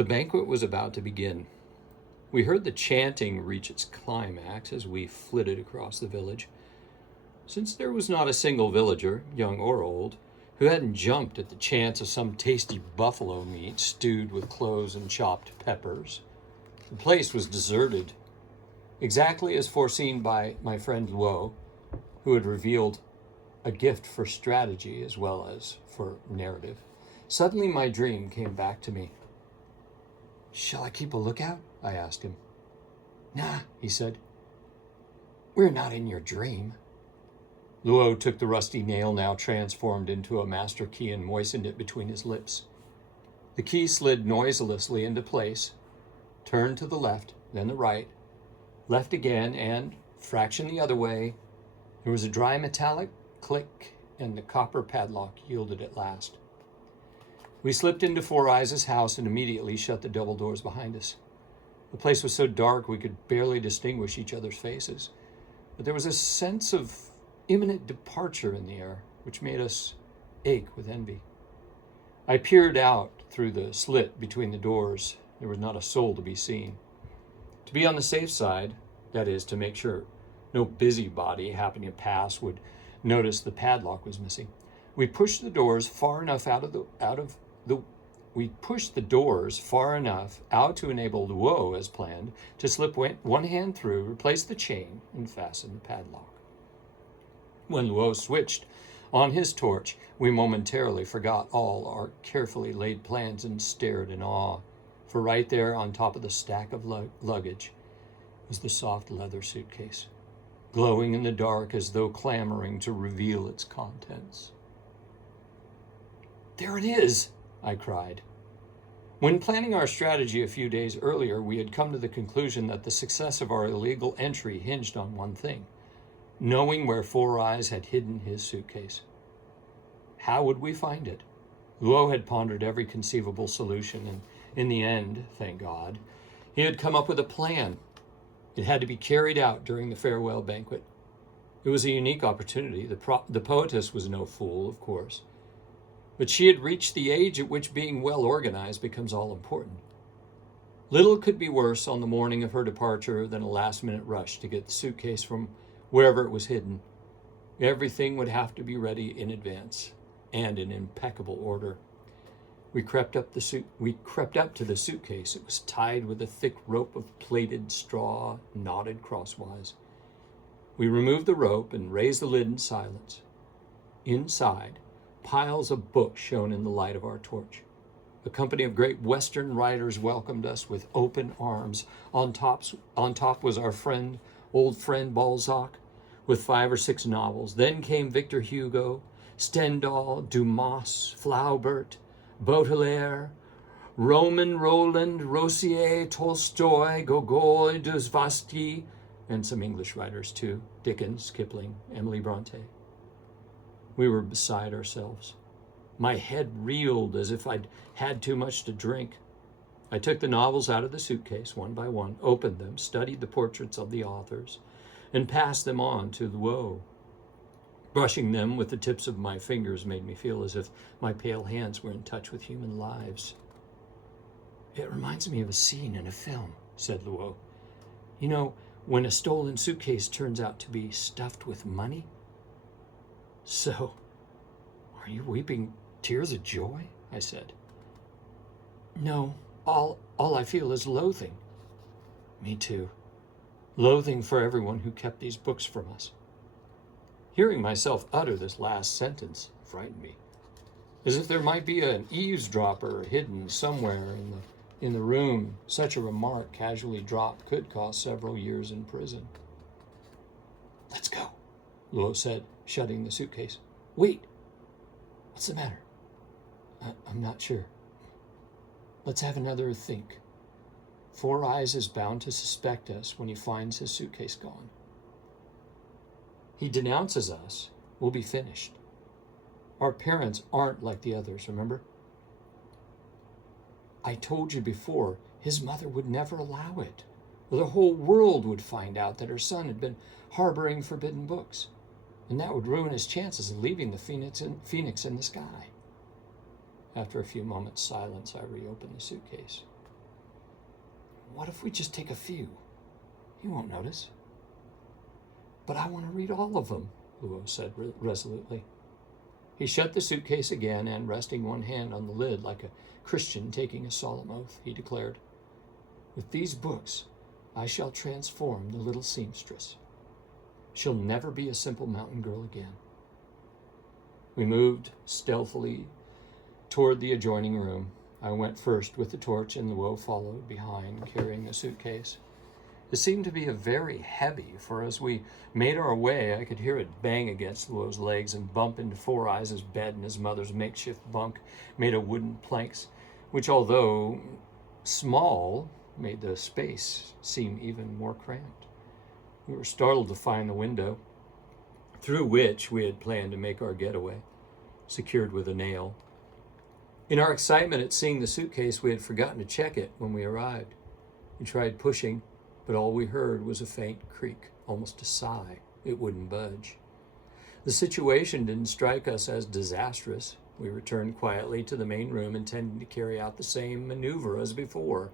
The banquet was about to begin. We heard the chanting reach its climax as we flitted across the village. Since there was not a single villager, young or old, who hadn't jumped at the chance of some tasty buffalo meat stewed with cloves and chopped peppers, the place was deserted, exactly as foreseen by my friend Luo, who had revealed a gift for strategy as well as for narrative. Suddenly my dream came back to me. "Shall I keep a lookout?" I asked him. "Nah," he said. "We're not in your dream." Luo took the rusty nail, now transformed into a master key, and moistened it between his lips. The key slid noiselessly into place, turned to the left, then the right, left again, and, fraction the other way, there was a dry metallic click, and the copper padlock yielded at last. We slipped into Four Eyes' house and immediately shut the double doors behind us. The place was so dark we could barely distinguish each other's faces, but there was a sense of imminent departure in the air, which made us ache with envy. I peered out through the slit between the doors. There was not a soul to be seen. To be on the safe side, that is, to make sure no busybody happening to pass would notice the padlock was missing, we pushed the doors far enough out to enable Luo, as planned, to slip one hand through, replace the chain, and fasten the padlock. When Luo switched on his torch, we momentarily forgot all our carefully laid plans and stared in awe, for right there on top of the stack of luggage was the soft leather suitcase, glowing in the dark as though clamoring to reveal its contents. "There it is!" I cried. When planning our strategy a few days earlier, we had come to the conclusion that the success of our illegal entry hinged on one thing: knowing where Four Eyes had hidden his suitcase. How would we find it? Luo had pondered every conceivable solution, and in the end, thank God, he had come up with a plan. It had to be carried out during the farewell banquet. It was a unique opportunity. The poetess was no fool, of course, but she had reached the age at which being well organized becomes all important. Little could be worse on the morning of her departure than a last-minute rush to get the suitcase from wherever it was hidden. Everything would have to be ready in advance and in impeccable order. We crept up to the suitcase. It was tied with a thick rope of plaited straw, knotted crosswise. We removed the rope and raised the lid in silence. Inside, piles of books shone in the light of our torch. A company of great Western writers welcomed us with open arms. On top was our old friend Balzac, with 5 or 6 novels. Then came Victor Hugo, Stendhal, Dumas, Flaubert, Baudelaire, Roman Roland, Rossier, Tolstoy, Gogol, Dostoevsky, and some English writers too: Dickens, Kipling, Emily Bronte. We were beside ourselves. My head reeled as if I'd had too much to drink. I took the novels out of the suitcase one by one, opened them, studied the portraits of the authors, and passed them on to Luo. Brushing them with the tips of my fingers made me feel as if my pale hands were in touch with human lives. "It reminds me of a scene in a film," said Luo. "You know, when a stolen suitcase turns out to be stuffed with money?" "So, are you weeping tears of joy?" I said. "No, all I feel is loathing." "Me too. Loathing for everyone who kept these books from us." Hearing myself utter this last sentence frightened me, as if there might be an eavesdropper hidden somewhere in the room. Such a remark casually dropped could cost several years in prison. "Let's go," Luo said, shutting the suitcase. "Wait. What's the matter?" I'm not sure. Let's have another think. Four Eyes is bound to suspect us when he finds his suitcase gone. He denounces us, we'll be finished. Our parents aren't like the others, remember? I told you before, his mother would never allow it. The whole world would find out that her son had been harboring forbidden books, and that would ruin his chances of leaving the phoenix in the sky. After a few moments' silence, I reopened the suitcase. What if we just take a few? He won't notice. But I want to read all of them, Luo said resolutely. He shut the suitcase again and, resting one hand on the lid like a Christian taking a solemn oath, he declared, "With these books, I shall transform the little seamstress. She'll never be a simple mountain girl again." We moved stealthily toward the adjoining room. I went first with the torch and Luo followed behind, carrying the suitcase. It seemed to be very heavy, for as we made our way, I could hear it bang against Luo's legs and bump into Four Eyes' bed and his mother's makeshift bunk made of wooden planks, which, although small, made the space seem even more cramped. We were startled to find the window, through which we had planned to make our getaway, secured with a nail. In our excitement at seeing the suitcase, we had forgotten to check it when we arrived. We tried pushing, but all we heard was a faint creak, almost a sigh. It wouldn't budge. The situation didn't strike us as disastrous. We returned quietly to the main room, intending to carry out the same maneuver as before,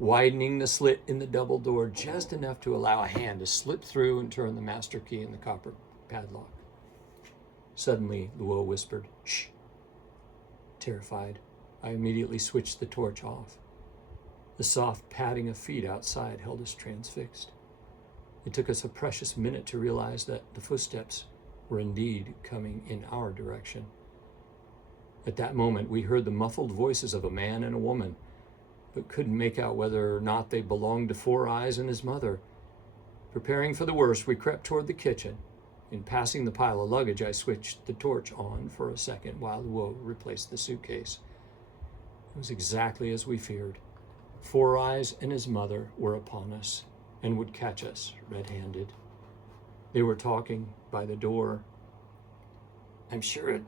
widening the slit in the double door just enough to allow a hand to slip through and turn the master key in the copper padlock. Suddenly, Luo whispered, "Shh." Terrified, I immediately switched the torch off. The soft padding of feet outside held us transfixed. It took us a precious minute to realize that the footsteps were indeed coming in our direction. At that moment, we heard the muffled voices of a man and a woman, but couldn't make out whether or not they belonged to Four Eyes and his mother. Preparing for the worst, we crept toward the kitchen. In passing the pile of luggage, I switched the torch on for a second while Luo replaced the suitcase. It was exactly as we feared. Four Eyes and his mother were upon us and would catch us red-handed. They were talking by the door. "I'm sure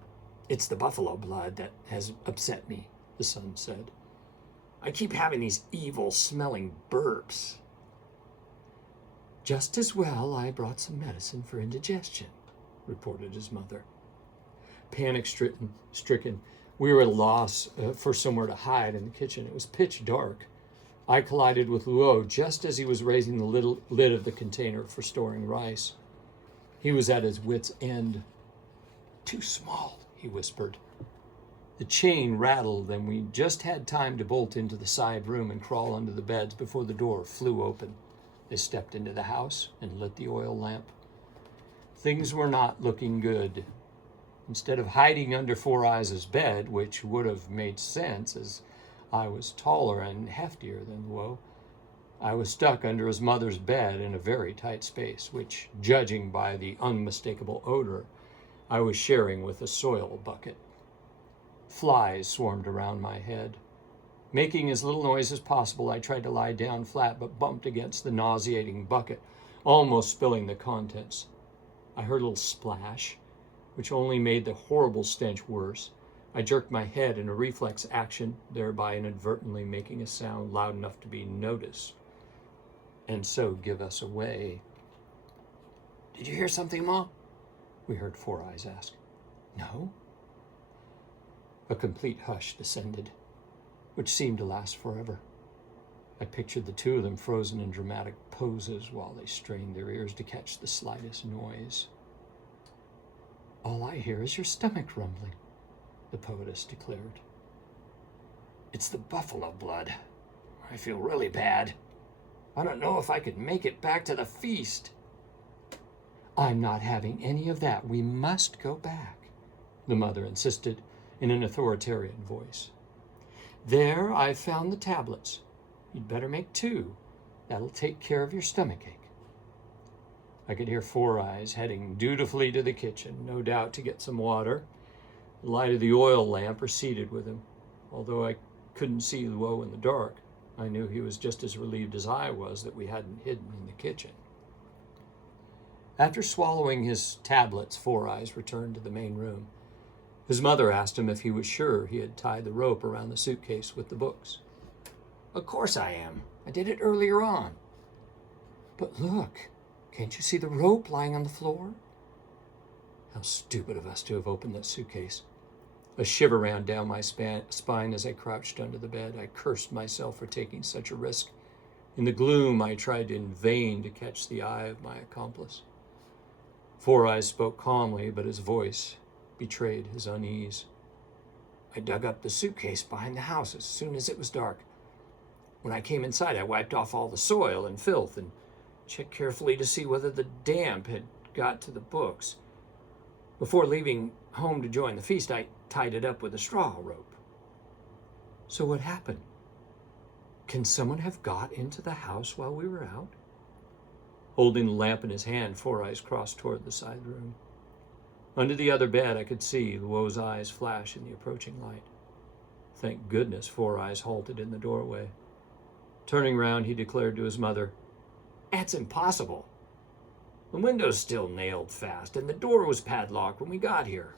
it's the buffalo blood that has upset me," the son said. "I keep having these evil-smelling burps." "Just as well I brought some medicine for indigestion," reported his mother. Panic-stricken, we were at a loss for somewhere to hide in the kitchen. It was pitch dark. I collided with Luo just as he was raising the lid of the container for storing rice. He was at his wit's end. "Too small," he whispered. The chain rattled, and we just had time to bolt into the side room and crawl under the beds before the door flew open. They stepped into the house and lit the oil lamp. Things were not looking good. Instead of hiding under Four Eyes' bed, which would have made sense as I was taller and heftier than Luo, I was stuck under his mother's bed in a very tight space, which, judging by the unmistakable odor, I was sharing with a soil bucket. Flies swarmed around my head. Making as little noise as possible, I tried to lie down flat, but bumped against the nauseating bucket, almost spilling the contents. I heard a little splash, which only made the horrible stench worse. I jerked my head in a reflex action, thereby inadvertently making a sound loud enough to be noticed, and so give us away. "Did you hear something, Ma?" we heard Four Eyes ask. "No." A complete hush descended, which seemed to last forever. I pictured the two of them frozen in dramatic poses while they strained their ears to catch the slightest noise. "All I hear is your stomach rumbling," the poetess declared. "It's the buffalo blood. I feel really bad. I don't know if I could make it back to the feast." "I'm not having any of that. We must go back," the mother insisted in an authoritarian voice. "There, I've found the tablets. You'd better make 2. That'll take care of your stomachache." I could hear Four Eyes heading dutifully to the kitchen, no doubt to get some water. The light of the oil lamp receded with him. Although I couldn't see Luo in the dark, I knew he was just as relieved as I was that we hadn't hidden in the kitchen. After swallowing his tablets, Four Eyes returned to the main room. His mother asked him if he was sure he had tied the rope around the suitcase with the books. "Of course I am. I did it earlier on." "But look, can't you see the rope lying on the floor?" How stupid of us to have opened that suitcase. A shiver ran down my spine as I crouched under the bed. I cursed myself for taking such a risk. In the gloom, I tried in vain to catch the eye of my accomplice. Four Eyes spoke calmly, but his voice betrayed his unease. I dug up the suitcase behind the house as soon as it was dark. When I came inside, I wiped off all the soil and filth and checked carefully to see whether the damp had got to the books. Before leaving home to join the feast, I tied it up with a straw rope. So what happened? Can someone have got into the house while we were out? Holding the lamp in his hand, Four Eyes crossed toward the side room. Under the other bed, I could see Luo's eyes flash in the approaching light. Thank goodness Four Eyes halted in the doorway. Turning round, he declared to his mother, "That's impossible. The window's still nailed fast, and the door was padlocked when we got here."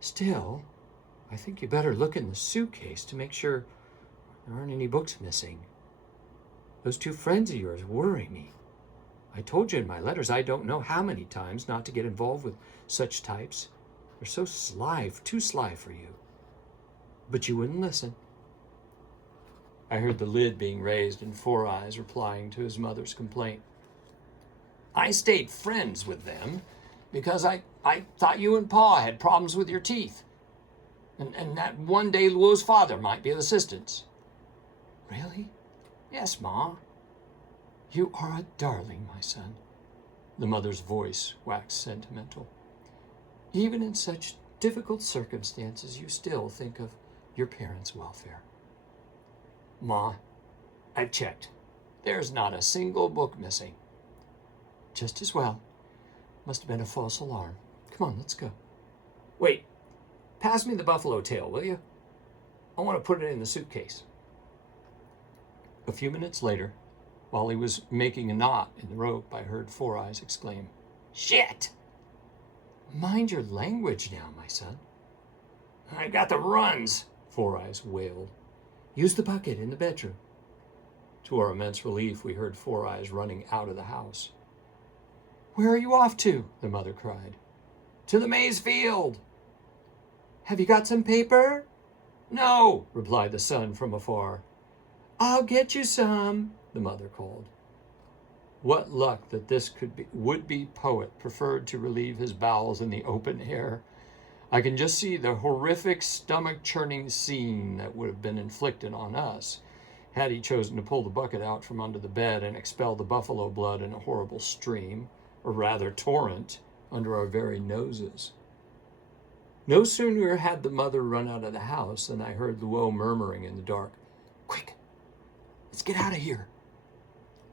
"Still, I think you better look in the suitcase to make sure there aren't any books missing. Those two friends of yours worry me. I told you in my letters I don't know how many times not to get involved with such types. They're so sly, too sly for you. But you wouldn't listen." I heard the lid being raised and Four Eyes replying to his mother's complaint. "I stayed friends with them because I thought you and Pa had problems with your teeth. And that one day Luo's father might be of assistance." "Really?" "Yes, Ma." "You are a darling, my son." The mother's voice waxed sentimental. "Even in such difficult circumstances, you still think of your parents' welfare." "Ma, I've checked. There's not a single book missing." "Just as well. Must have been a false alarm. Come on, let's go." "Wait, pass me the buffalo tail, will you? I want to put it in the suitcase." A few minutes later, while he was making a knot in the rope, I heard Four Eyes exclaim, "Shit!" "Mind your language now, my son." "I got the runs," Four Eyes wailed. "Use the bucket in the bedroom." To our immense relief, we heard Four Eyes running out of the house. "Where are you off to?" the mother cried. "To the maize field." "Have you got some paper?" "No," replied the son from afar. "I'll get you some," the mother called. What luck that this would-be poet preferred to relieve his bowels in the open air. I can just see the horrific stomach-churning scene that would have been inflicted on us had he chosen to pull the bucket out from under the bed and expel the buffalo blood in a horrible stream, or rather torrent, under our very noses. No sooner had the mother run out of the house than I heard Luo murmuring in the dark, "Quick, let's get out of here."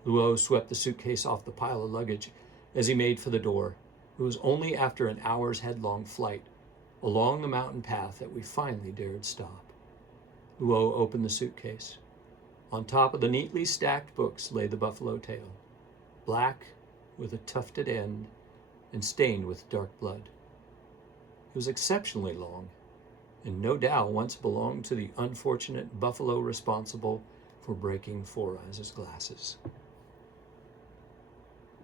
Luo swept the suitcase off the pile of luggage as he made for the door. It was only after an hour's headlong flight along the mountain path that we finally dared stop. Luo opened the suitcase. On top of the neatly stacked books lay the buffalo tail, black with a tufted end and stained with dark blood. It was exceptionally long, and no doubt once belonged to the unfortunate buffalo responsible for breaking Four Eyes' glasses.